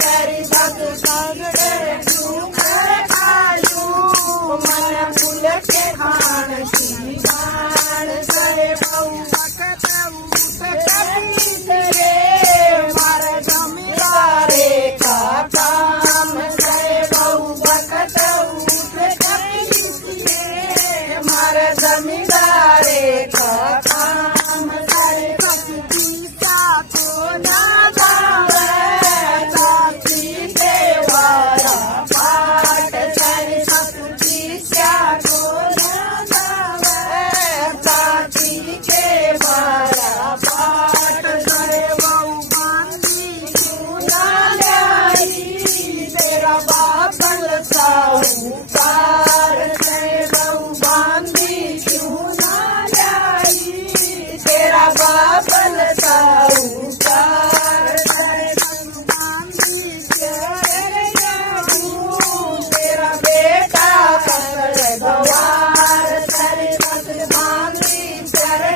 सरी भग सागड़े ऊपर खालू मन फूल के खान की गान सरे बहु वक्त उठ रे मारे जमींदारे का काम सरे बहु वक्त उठ रे मारे जमींदारे का काम सरे भक्ति सा तो ना जावे जाति देवारा पाठ सरे भक्ति सा तो ना जावे जाति के वारा पाठ सरे बहु बांधी क्यों ना लाई तेरा बापन साहूकार सरे बहु बांधी क्यों ना लाई तेरा बापन साहूकार सरे बहु बांधी तेरे जाऊं तेरा बेटा पकड़ गवार सरे बहु बांधी तेरे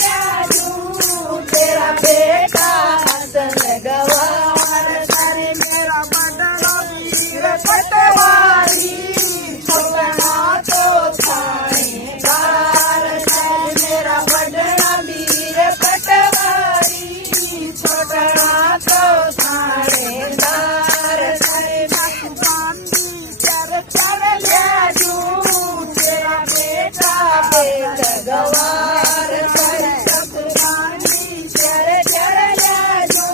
जाऊं तेरा बेटा हसन गवार सरे मेरा बड़ा वीर पटवारी छोटना तो थानेदार सरे मेरा बड़ा वीर पटवारी छोटना तो थानेदार सरे बांधी चर जाजू तेरा बेटा बेट गवार सरे बांधी चर जाजू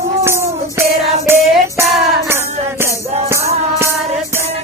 तेरा बेटा हसन गवार सरे